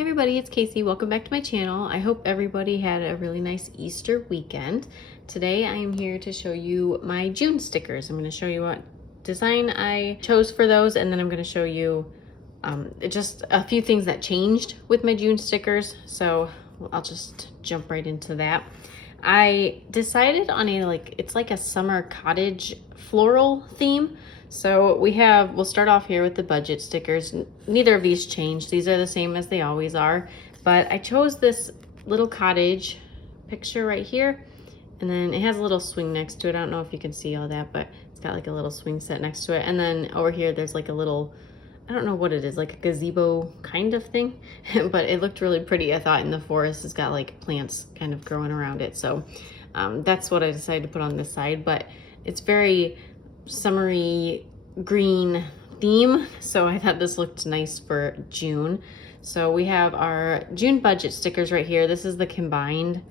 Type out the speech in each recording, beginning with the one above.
Hey everybody, it's Kaycee. Welcome back to my channel. I hope everybody had a really nice Easter weekend. Today I am here to show you my June stickers. I'm going to show you what design I chose for those, and then I'm going to show you just a few things that changed with my June stickers. So I'll just jump right into that. I decided on it's like a summer cottage floral theme. So we'll start off here with the budget stickers. Neither of these changed. These are the same as they always are. But I chose this little cottage picture right here. And then it has a little swing next to it. I don't know if you can see all that, but it's got like a little swing set next to it. And then over here, there's like a little, I don't know what it is, like a gazebo kind of thing. But it looked really pretty, I thought, in the forest. It's got like plants kind of growing around it. So that's what I decided to put on this side. But it's very summery green theme, so I thought this looked nice for June. So we have our June budget stickers right here. This is the combined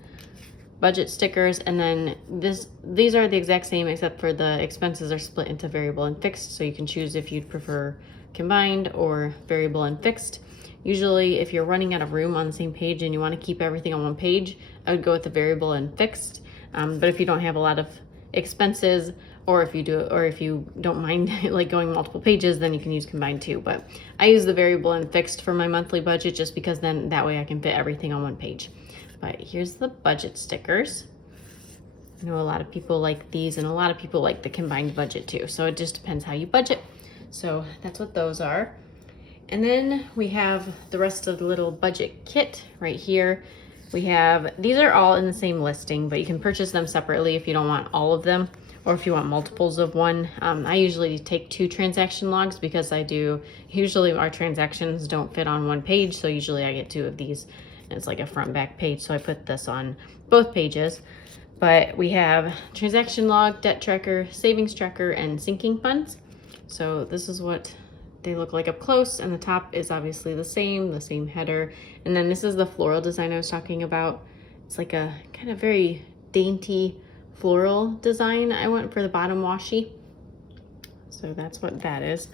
budget stickers, and then these are the exact same except for the expenses are split into variable and fixed, so you can choose if you'd prefer combined or variable and fixed. Usually if you're running out of room on the same page and you want to keep everything on one page, I would go with the variable and fixed. But if you don't have a lot of expenses, or if you don't mind like going multiple pages, then you can use combined too. But I use the variable and fixed for my monthly budget just because then that way I can fit everything on one page. But here's the budget stickers. I know a lot of people like these, and a lot of people like the combined budget too. So it just depends how you budget. So that's what those are. And then we have the rest of the little budget kit right here. These are all in the same listing, but you can purchase them separately if you don't want all of them, or if you want multiples of one. I usually take 2 transaction logs because usually our transactions don't fit on one page, so usually I get 2 of these, and it's like a front back page, so I put this on both pages. But we have transaction log, debt tracker, savings tracker, and sinking funds. So this is what they look like up close, and the top is obviously the same header. And then this is the floral design I was talking about. It's like a kind of very dainty floral design I went for the bottom washi. So that's what that is.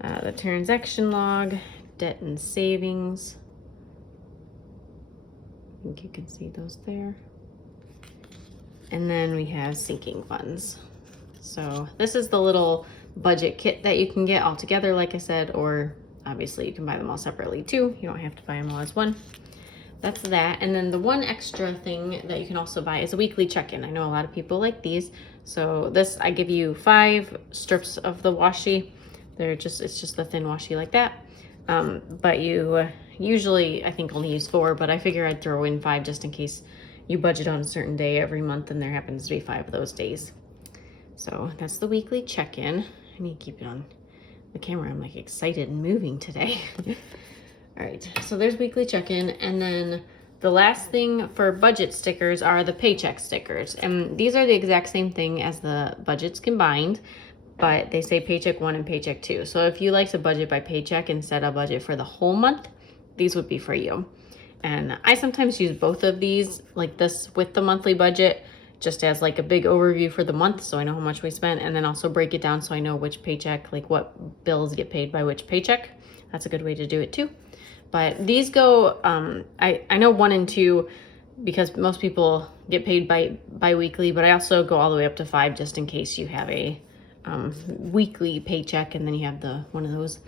The transaction log, debt and savings. I think you can see those there. And then we have sinking funds. So this is the little budget kit that you can get all together, like I said, or obviously you can buy them all separately too. You don't have to buy them all as one. That's that. And then the one extra thing that you can also buy is a weekly check-in. I know a lot of people like these. So this, I give you 5 strips of the washi. It's just the thin washi like that. But you usually, I think, only use 4, but I figure I'd throw in 5 just in case you budget on a certain day every month and there happens to be 5 of those days. So that's the weekly check-in. I need to keep it on the camera. I'm like excited and moving today. All right, so there's weekly check-in. And then the last thing for budget stickers are the paycheck stickers. And these are the exact same thing as the budgets combined, but they say paycheck 1 and paycheck 2. So if you like to budget by paycheck instead of budget for the whole month, these would be for you. And I sometimes use both of these, like this with the monthly budget, just as like a big overview for the month, so I know how much we spent, and then also break it down so I know which paycheck, like what bills get paid by which paycheck. That's a good way to do it too. But these go, I know 1 and 2 because most people get paid bi-weekly, but I also go all the way up to 5 just in case you have a weekly paycheck and then you have one of those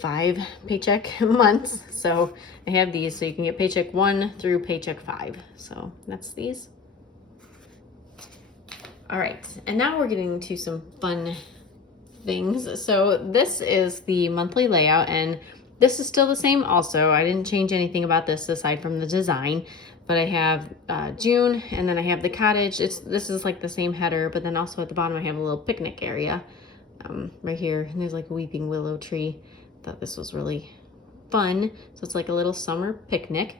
5 paycheck months. So I have these, so you can get paycheck 1 through paycheck 5. So that's these. All right, and now we're getting to some fun things. So this is the monthly layout, and this is still the same also. I didn't change anything about this aside from the design, but I have June, and then I have the cottage. This is like the same header, but then also at the bottom I have a little picnic area right here, and there's like a weeping willow tree. Thought this was really fun. So it's like a little summer picnic,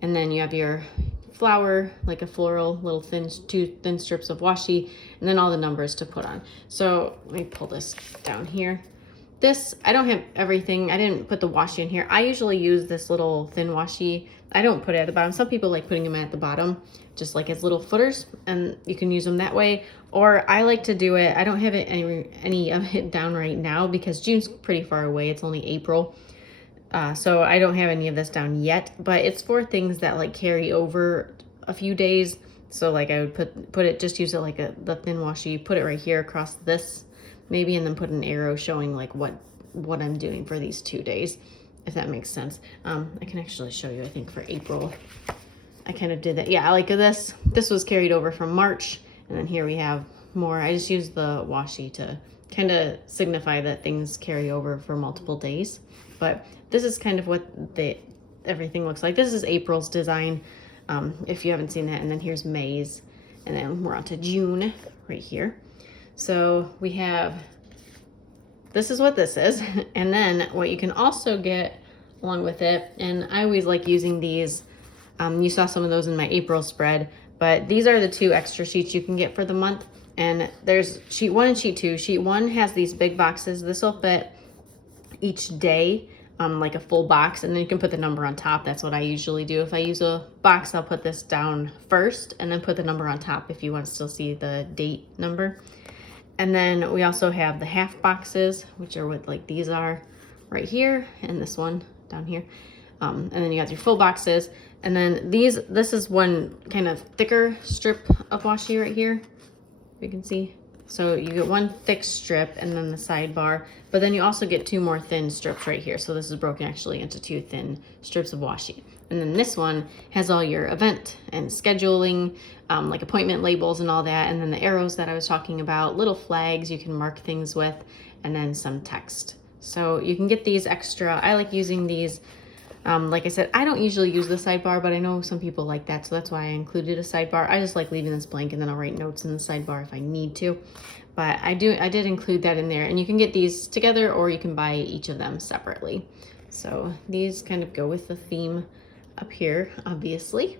and then you have your flower, like a floral, little 2 thin strips of washi, and then all the numbers to put on. So let me pull this down here. This, I don't have everything. I didn't put the washi in here. I usually use this little thin washi. I don't put it at the bottom. Some people like putting them at the bottom, just like as little footers, and you can use them that way. Or I like to do it, I don't have it any of it down right now because June's pretty far away. It's only April. So I don't have any of this down yet, but it's for things that like carry over a few days. So like I would put it, just use it like the thin washi, put it right here across this maybe, and then put an arrow showing like what I'm doing for these 2 days, if that makes sense. I can actually show you, I think for April, I kind of did that. Yeah, like this was carried over from March, and then here we have more. I just used the washi to kind of signify that things carry over for multiple days. But this is kind of what everything looks like. This is April's design, if you haven't seen that. And then here's May's, and then we're on to June right here. So we have, this is what this is. And then what you can also get along with it, and I always like using these, you saw some of those in my April spread, but these are the 2 extra sheets you can get for the month. And there's sheet 1 and sheet 2. Sheet 1 has these big boxes. This will fit each day, like a full box, and then you can put the number on top. That's what I usually do. If I use a box, I'll put this down first and then put the number on top if you want to still see the date number. And then we also have the half boxes, which are what like these are right here, and this one down here. And then you got your full boxes, and then this is one kind of thicker strip of washi right here, you can see. So you get one thick strip and then the sidebar, but then you also get 2 more thin strips right here. So this is broken actually into 2 thin strips of washi. And then this one has all your event and scheduling, like appointment labels and all that. And then the arrows that I was talking about, little flags you can mark things with, and then some text. So you can get these extra. I like using these. Like I said, I don't usually use the sidebar, but I know some people like that, so that's why I included a sidebar. I just like leaving this blank, and then I'll write notes in the sidebar if I need to. But I did include that in there, and you can get these together or you can buy each of them separately. So these kind of go with the theme up here, obviously.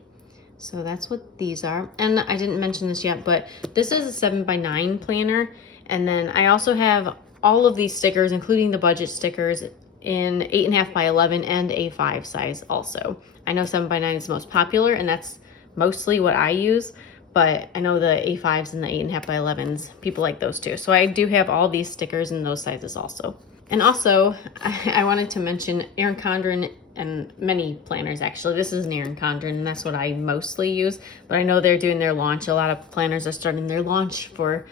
So that's what these are. And I didn't mention this yet, but this is a 7x9 planner. And then I also have all of these stickers, including the budget stickers, in 8.5 by 11 and A5 size also. I know 7x9 is the most popular, and that's mostly what I use, but I know the A5s and the 8.5 by 11s, people like those too. So I do have all these stickers in those sizes also. And also, I wanted to mention Erin Condren, and many planners actually. This is an Erin Condren, and that's what I mostly use, but I know they're doing their launch. A lot of planners are starting their launch for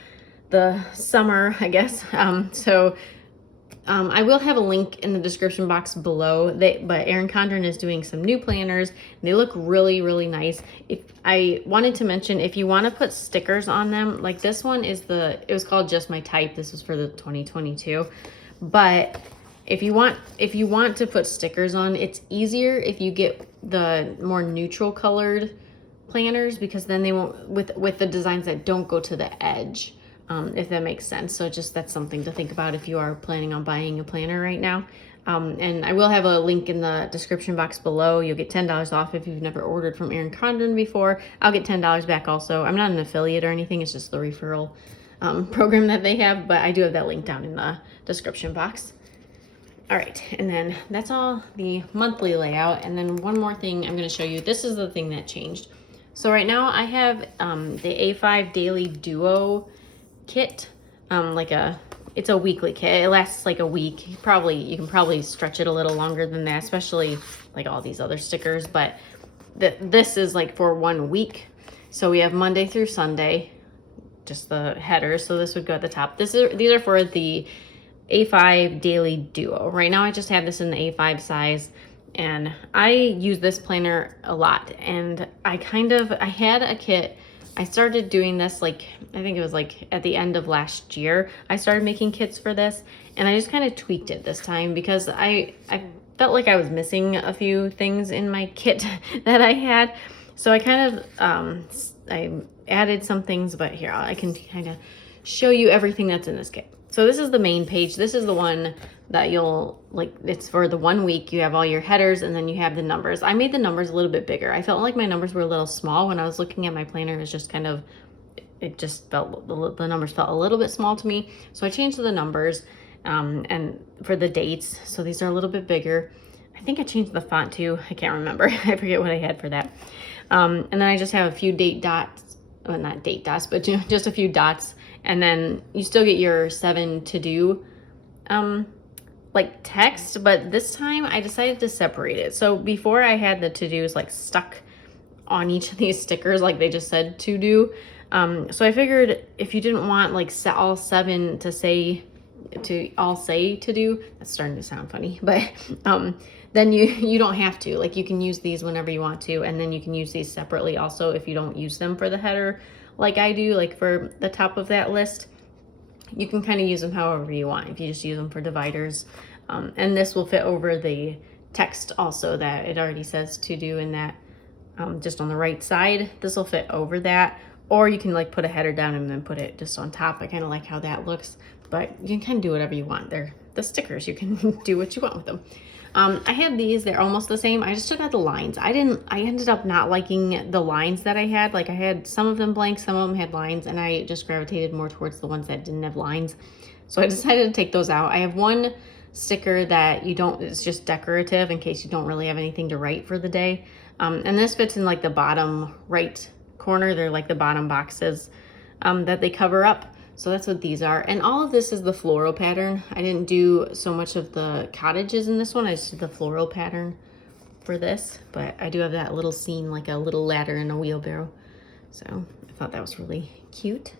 the summer, I guess. I will have a link in the description box below. But Erin Condren is doing some new planners. They look really, really nice. If I wanted to mention, if you want to put stickers on them, like this one is it was called Just My Type. This was for the 2022. But if you want to put stickers on, it's easier if you get the more neutral colored planners, because then they won't, with the designs that don't go to the edge. If that makes sense. So that's something to think about if you are planning on buying a planner right now. And I will have a link in the description box below. You'll get $10 off if you've never ordered from Erin Condren before. I'll get $10 back also. I'm not an affiliate or anything. It's just the referral program that they have, but I do have that link down in the description box. All right, and then that's all the monthly layout. And then one more thing I'm going to show you. This is the thing that changed. So right now I have the A5 Daily Duo kit, it's a weekly kit. It lasts like a week. You can probably stretch it a little longer than that, especially like all these other stickers, but this is like for 1 week. So we have Monday through Sunday, just the headers. So this would go at the top. These are for the A5 Daily Duo. Right now I just have this in the A5 size, and I use this planner a lot. And I had a kit. I started doing this, I think it was at the end of last year. I started making kits for this, and I just kind of tweaked it this time because I felt like I was missing a few things in my kit that I had. So I kind of, I added some things, but here, I can kind of show you everything that's in this kit. So this is the main page. This is the one that it's for the 1 week. You have all your headers, and then you have the numbers. I made the numbers a little bit bigger. I felt like my numbers were a little small when I was looking at my planner. It was just it just felt, the numbers felt a little bit small to me. So I changed the numbers, and for the dates. So these are a little bit bigger. I think I changed the font too. I can't remember. I forget what I had for that. And then I just have a few date dots, well, not date dots, but just a few dots. And then you still get your 7 to do like text, but this time I decided to separate it. So before I had the to-dos like stuck on each of these stickers, like they just said to do. So I figured if you didn't want like all 7 to say to do, that's starting to sound funny, but then you don't have to. Like you can use these whenever you want to, and then you can use these separately also if you don't use them for the header like I do, like for the top of that list. You can kind of use them however you want if you just use them for dividers. And this will fit over the text also that it already says to do in that, just on the right side. This will fit over that, or you can like put a header down and then put it just on top. I kind of like how that looks, but you can kind of do whatever you want. They're the stickers, you can do what you want with them. I had these, they're almost the same. I just took out the lines. I ended up not liking the lines that I had. Like I had some of them blank, some of them had lines, and I just gravitated more towards the ones that didn't have lines. So I decided to take those out. I have one sticker that it's just decorative in case you don't really have anything to write for the day. And this fits in like the bottom right corner. They're like the bottom boxes that they cover up. So that's what these are. And all of this is the floral pattern. I didn't do so much of the cottages in this one. I just did the floral pattern for this. But I do have that little scene, like a little ladder and a wheelbarrow. So I thought that was really cute.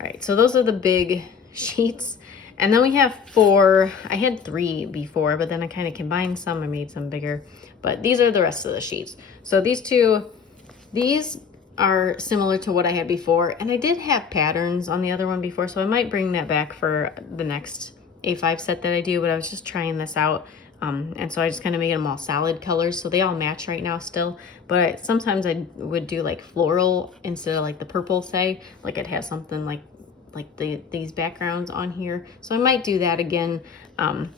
All right, so those are the big sheets. And then we have 4. I had 3 before, but then I kind of combined some. I made some bigger. But these are the rest of the sheets. So these are similar to what I had before, and I did have patterns on the other one before, so I might bring that back for the next A5 set that I do, but I was just trying this out, and so I just kind of made them all solid colors, so they all match right now still, but sometimes I would do like floral instead of like the purple, say, like I'd have something like these backgrounds on here, so I might do that again. I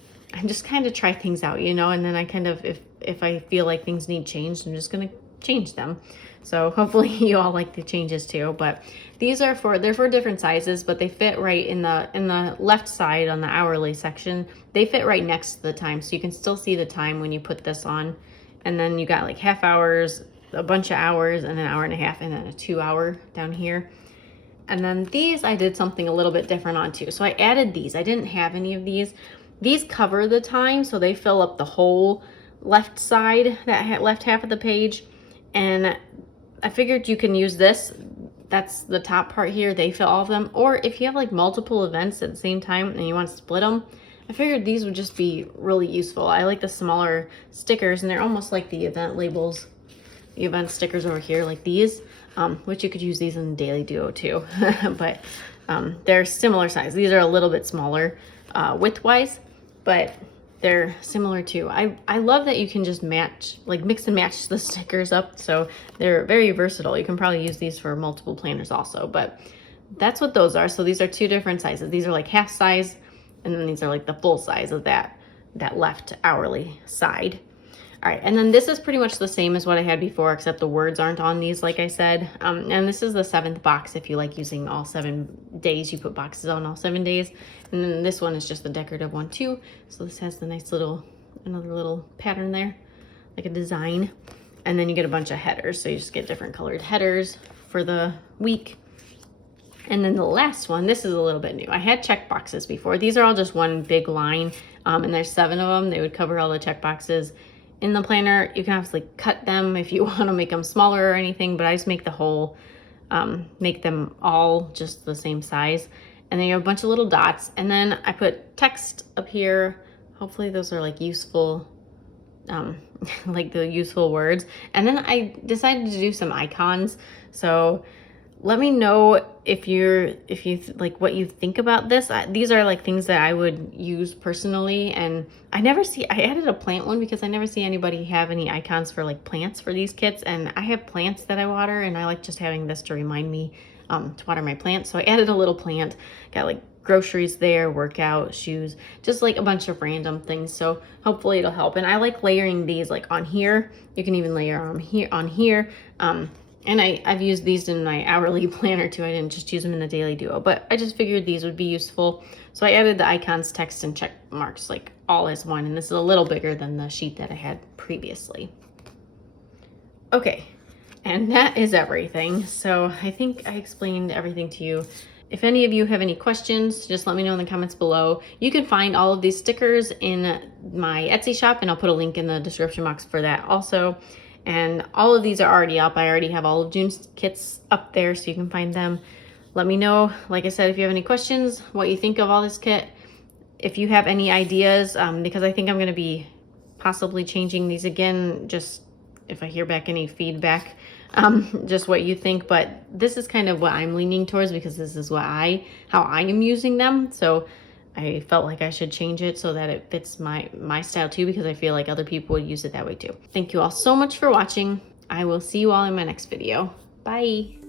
just kind of try things out, you know, and then I kind of, if I feel like things need changed, I'm just gonna change them. So hopefully you all like the changes too, but these are they're for different sizes, but they fit right in the left side on the hourly section. They fit right next to the time, so you can still see the time when you put this on. And then you got like half hours, a bunch of hours, and an hour and a half, and then a 2 hour down here. And then these I did something a little bit different on too. So I added these. I didn't have any of these. These cover the time, so they fill up the whole left side, that left half of the page. And I figured you can use this. That's the top part here. They fill all of them. Or if you have like multiple events at the same time and you want to split them, I figured these would just be really useful. I like the smaller stickers, and they're almost like the event labels, the event stickers over here, like these, which you could use these in Daily Duo too. But they're similar size. These are a little bit smaller width-wise, but they're similar too. I love that you can just mix and match the stickers up, so they're very versatile. You can probably use these for multiple planners also, but that's what those are. So these are 2 different sizes. These are like half size, and then these are like the full size of that left hourly side. All right, and then this is pretty much the same as what I had before, except the words aren't on these, like I said. And this is the 7th box. If you like using all 7 days, you put boxes on all 7 days. And then this one is just the decorative one too. So this has the nice another little pattern there, like a design. And then you get a bunch of headers. So you just get different colored headers for the week. And then the last one, this is a little bit new. I had check boxes before. These are all just one big line, and there's 7 of them. They would cover all the check boxes in the planner. You can obviously cut them if you want to make them smaller or anything, but I just make make them all just the same size. And then you have a bunch of little dots, and then I put text up here. Hopefully those are like useful, like the useful words. And then I decided to do some icons. So let me know if you like what you think about this. These are like things that I would use personally, and I added a plant one because I never see anybody have any icons for like plants for these kits, and I have plants that I water, and I like just having this to remind me to water my plants. So I added a little plant, got like groceries there, workout, shoes, just like a bunch of random things. So hopefully it'll help. And I like layering these like on here. You can even layer on here. And I've used these in my hourly planner too. I didn't just use them in the Daily Duo, but I just figured these would be useful. So I added the icons, text, and check marks like all as one. And this is a little bigger than the sheet that I had previously. Okay, and that is everything. So I think I explained everything to you. If any of you have any questions, just let me know in the comments below. You can find all of these stickers in my Etsy shop, and I'll put a link in the description box for that also. And all of these are already up. I already have all of June's kits up there, so you can find them. Let me know, like I said, if you have any questions, what you think of all this kit. If you have any ideas, because I think I'm going to be possibly changing these again, just if I hear back any feedback, just what you think. But this is kind of what I'm leaning towards, because this is how I am using them. So I felt like I should change it so that it fits my style too, because I feel like other people would use it that way too. Thank you all so much for watching. I will see you all in my next video. Bye.